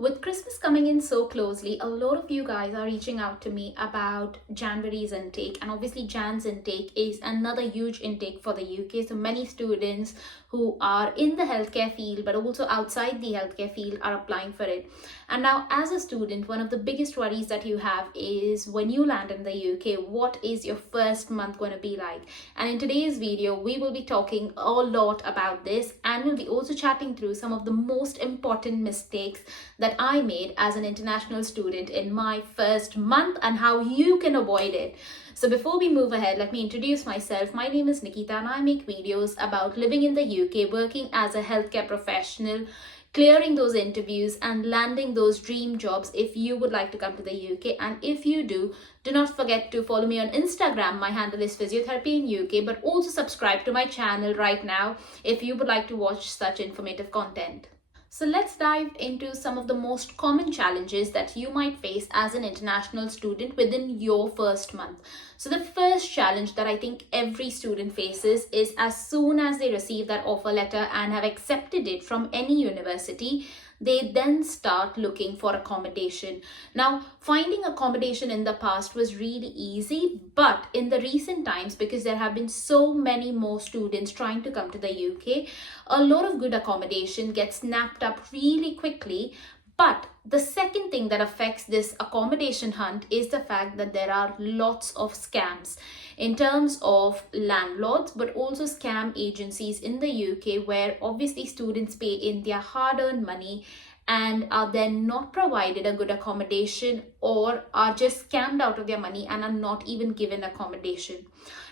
With Christmas coming in so closely, a lot of you guys are reaching out to me about January's intake, and obviously Jan's intake is another huge intake for the UK. So many students who are in the healthcare field but also outside the healthcare field are applying for it. And now, as a student, one of the biggest worries that you have is when you land in the UK, what is your first month going to be like? And in today's video, we will be talking a lot about this, and we'll be also chatting through some of the most important mistakes that I made as an international student in my first month and how you can avoid it. So before we move ahead, let me introduce myself. My name is Nikita and I make videos about living in the UK, working as a healthcare professional, clearing those interviews and landing those dream jobs if you would like to come to the UK. And if you do not forget to follow me on Instagram. My handle is physiotherapy in UK, but also subscribe to my channel right now if you would like to watch such informative content. So let's dive into some of the most common challenges that you might face as an international student within your first month. So the first challenge that I think every student faces is as soon as they receive that offer letter and have accepted it from any university, they then start looking for accommodation. Now, finding accommodation in the past was really easy, but in the recent times, because there have been so many more students trying to come to the UK, a lot of good accommodation gets snapped up really quickly. But the second thing that affects this accommodation hunt is the fact that there are lots of scams in terms of landlords, but also scam agencies in the UK where obviously students pay in their hard-earned money and are then not provided a good accommodation or are just scammed out of their money and are not even given accommodation.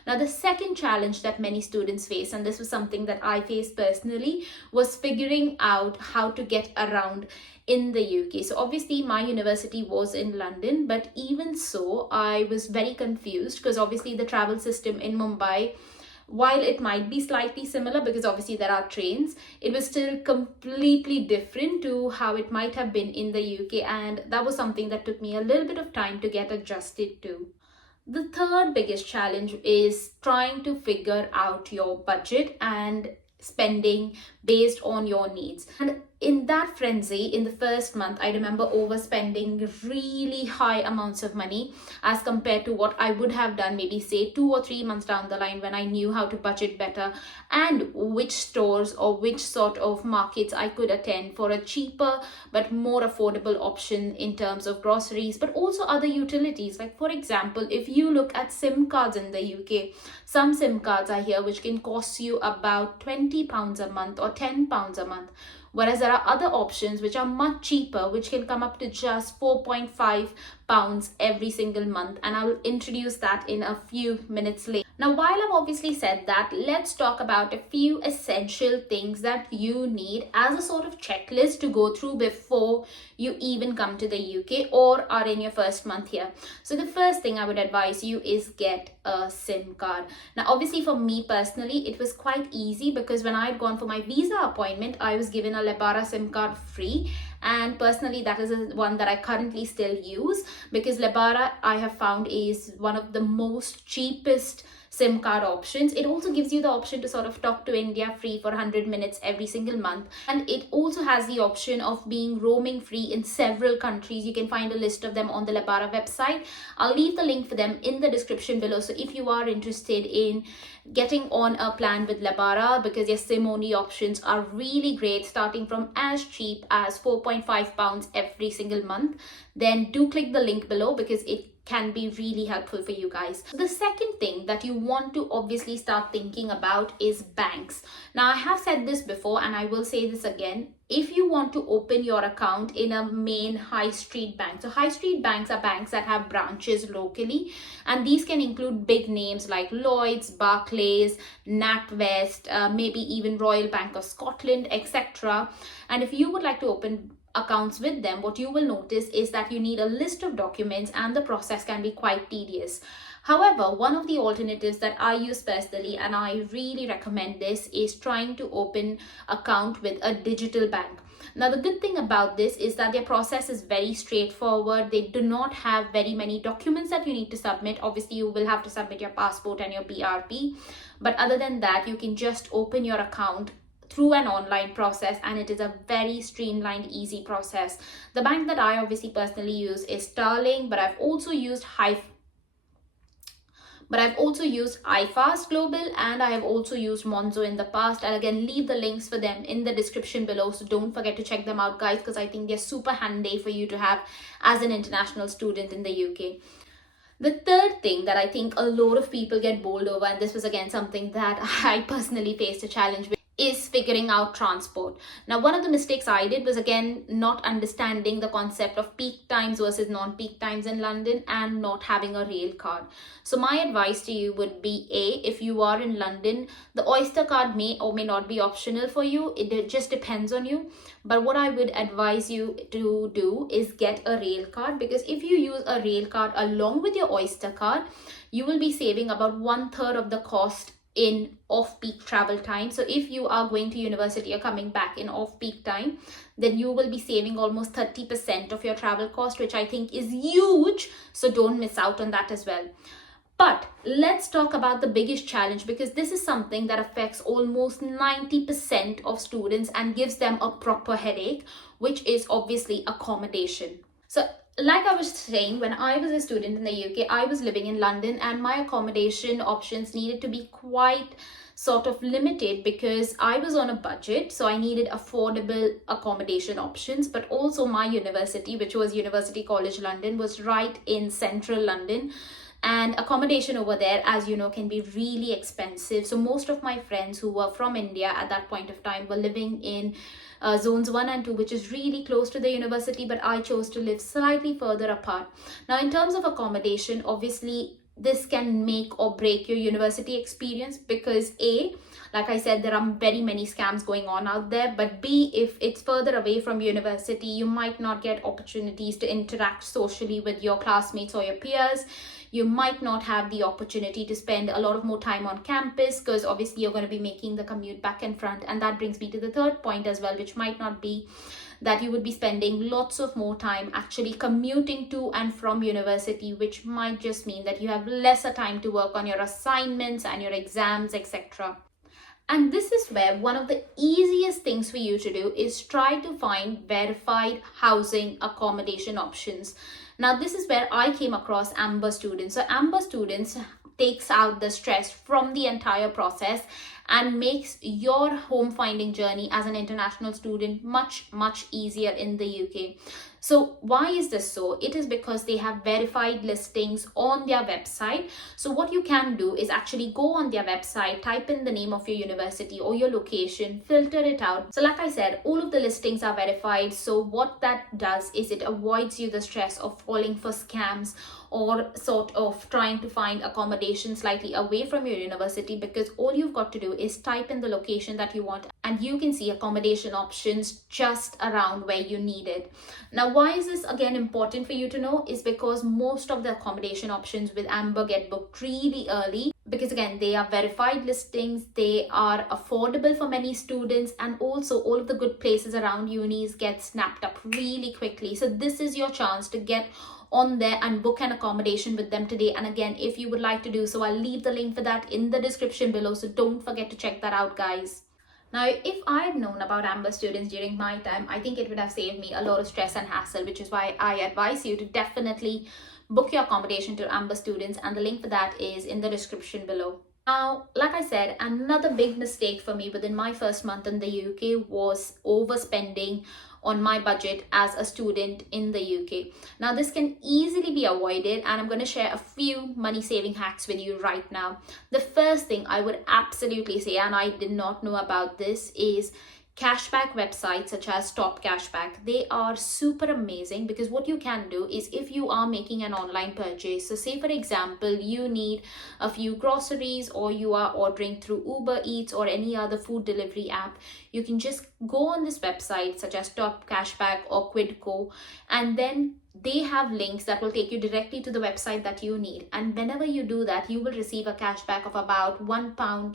Now, the second challenge that many students face, and this was something that I faced personally, was figuring out how to get around in the UK. So obviously my university was in London, but even so, I was very confused because obviously the travel system in Mumbai, while it might be slightly similar because obviously there are trains, it was still completely different to how it might have been in the UK, and that was something that took me a little bit of time to get adjusted to. The third biggest challenge is trying to figure out your budget and spending based on your needs. And in that frenzy, in the first month, I remember overspending really high amounts of money as compared to what I would have done maybe say 2 or 3 months down the line when I knew how to budget better and which stores or which sort of markets I could attend for a cheaper but more affordable option in terms of groceries, but also other utilities. Like for example, if you look at SIM cards in the UK, some SIM cards are here which can cost you about £20 a month or £10 a month. Whereas there are other options which are much cheaper, which can come up to just £4.5 every single month. And I will introduce that in a few minutes later. Now, while I've obviously said that, let's talk about a few essential things that you need as a sort of checklist to go through before you even come to the UK or are in your first month here. So the first thing I would advise you is get a SIM card. Now, obviously for me personally, it was quite easy because when I had gone for my visa appointment, I was given a Lebara SIM card free, and personally that is one that I currently still use because Lebara I have found is one of the most cheapest SIM card options. It also gives you the option to sort of talk to India free for 100 minutes every single month, and it also has the option of being roaming free in several countries. You can find a list of them on the Lebara website. I'll leave the link for them in the description below, so if you are interested in getting on a plan with Lebara, because their SIM only options are really great, starting from as cheap as £4.5 every single month, then do click the link below because it can be really helpful for you guys. The second thing that you want to obviously start thinking about is banks. Now, I have said this before and I will say this again. If you want to open your account in a main high street bank, so high street banks are banks that have branches locally, and these can include big names like Lloyds, Barclays, NatWest, maybe even Royal Bank of Scotland, etc. And if you would like to open accounts with them, what you will notice is that you need a list of documents and the process can be quite tedious. However, one of the alternatives that I use personally, and I really recommend this, is trying to open account with a digital bank. Now, the good thing about this is that their process is very straightforward. They do not have very many documents that you need to submit. Obviously, you will have to submit your passport and your BRP. But other than that, you can just open your account through an online process, and it is a very streamlined, easy process. The bank that I obviously personally use is Sterling, but I've also used iFast Global, and I have also used Monzo in the past. I'll again leave the links for them in the description below, so don't forget to check them out, guys, because I think they're super handy for you to have as an international student in the UK. The third thing that I think a lot of people get bowled over, and this was again something that I personally faced a challenge with, is figuring out transport. Now, one of the mistakes I did was again not understanding the concept of peak times versus non-peak times in London and not having a rail card. So my advice to you would be, if you are in London, the Oyster card may or may not be optional for you. It just depends on you. But what I would advise you to do is get a rail card, because if you use a rail card along with your Oyster card, you will be saving about 1/3 of the cost in off-peak travel time. So if you are going to university or coming back in off-peak time, then you will be saving almost 30% of your travel cost, which I think is huge. So don't miss out on that as well. But let's talk about the biggest challenge, because this is something that affects almost 90% of students and gives them a proper headache, which is obviously accommodation. So like I was saying, when I was a student in the UK, I was living in London, and my accommodation options needed to be quite sort of limited because I was on a budget. So I needed affordable accommodation options, but also my university, which was University College London, was right in central London. And accommodation over there, as you know, can be really expensive. So most of my friends who were from India at that point of time were living in zones 1 and 2, which is really close to the university, but I chose to live slightly further apart. Now, in terms of accommodation, obviously this can make or break your university experience, because like I said, there are very many scams going on out there, but B, if it's further away from university, you might not get opportunities to interact socially with your classmates or your peers. You might not have the opportunity to spend a lot of more time on campus, because obviously you're going to be making the commute back and front. And that brings me to the third point as well, which might not be that you would be spending lots of more time actually commuting to and from university, which might just mean that you have lesser time to work on your assignments and your exams, etc. And this is where one of the easiest things for you to do is try to find verified housing accommodation options. Now, this is where I came across Amber Students. So Amber Students takes out the stress from the entire process and makes your home finding journey as an international student much easier in the UK. So why is this so? It is because they have verified listings on their website. So what you can do is actually go on their website, type in the name of your university or your location, filter it out. So like I said, all of the listings are verified. So what that does is it avoids you the stress of falling for scams or sort of trying to find accommodation slightly away from your university, because all you've got to do is type in the location that you want and you can see accommodation options just around where you need it. Now, why is this again important for you to know is because most of the accommodation options with Amber get booked really early, because again, they are verified listings, they are affordable for many students, and also all of the good places around unis get snapped up really quickly. So this is your chance to get on there and book an accommodation with them today. And again, if you would like to do so, I'll leave the link for that in the description below, so don't forget to check that out, guys. Now, if I had known about Amber Students during my time, I think it would have saved me a lot of stress and hassle, which is why I advise you to definitely book your accommodation to Amber Students, and the link for that is in the description below. Now, like I said, another big mistake for me within my first month in the UK was overspending on my budget as a student in the UK. Now, this can easily be avoided, and I'm going to share a few money saving hacks with you right now. The first thing I would absolutely say, and I did not know about this, is cashback websites such as Top Cashback. They are super amazing, because what you can do is, if you are making an online purchase, so say for example you need a few groceries or you are ordering through Uber Eats or any other food delivery app, you can just go on this website such as Top Cashback or Quidco, and then they have links that will take you directly to the website that you need. And whenever you do that, you will receive a cashback of about £1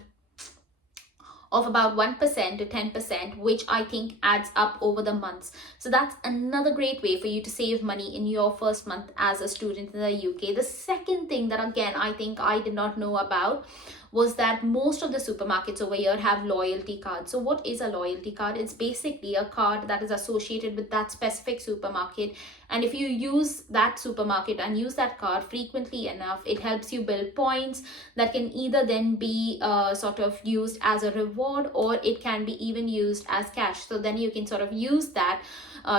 of about 1% to 10%, which I think adds up over the months. So that's another great way for you to save money in your first month as a student in the UK. The second thing that again I think I did not know about was that most of the supermarkets over here have loyalty cards. So what is a loyalty card? It's basically a card that is associated with that specific supermarket, and if you use that supermarket and use that card frequently enough, it helps you build points that can either then be sort of used as a reward, or it can be even used as cash. So then you can sort of use that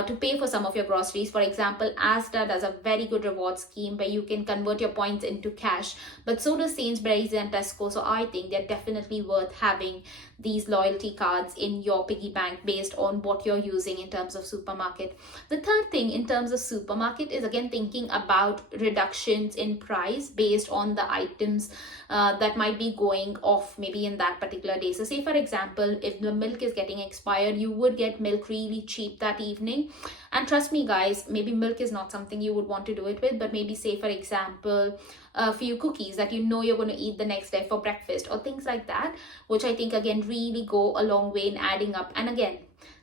to pay for some of your groceries. For example, Asda does a very good reward scheme where you can convert your points into cash, but so does Sainsbury's and Tesco. So I think they're definitely worth having these loyalty cards in your piggy bank based on what you're using in terms of supermarket. The third thing in terms of supermarket is again thinking about reductions in price based on the items that might be going off maybe in that particular day. So say for example, if the milk is getting expired, you would get milk really cheap that evening. And trust me guys, maybe milk is not something you would want to do it with, but maybe say for example a few cookies that you know you're going to eat the next day for breakfast, or things like that, which I think again really go a long way in adding up. And again,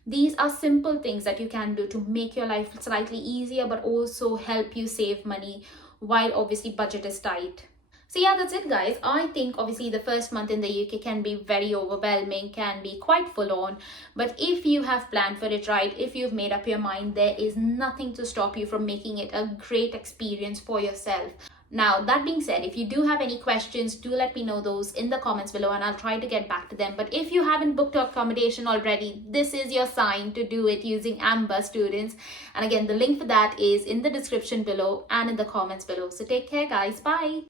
these are simple things that you can do to make your life slightly easier, but also help you save money while obviously budget is tight. So yeah, that's it guys. I think obviously the first month in the UK can be very overwhelming, can be quite full on. But if you have planned for it right, if you've made up your mind, there is nothing to stop you from making it a great experience for yourself. Now, that being said, if you do have any questions, do let me know those in the comments below and I'll try to get back to them. But if you haven't booked your accommodation already, this is your sign to do it using Amber, students. And again, the link for that is in the description below and in the comments below. So take care guys. Bye.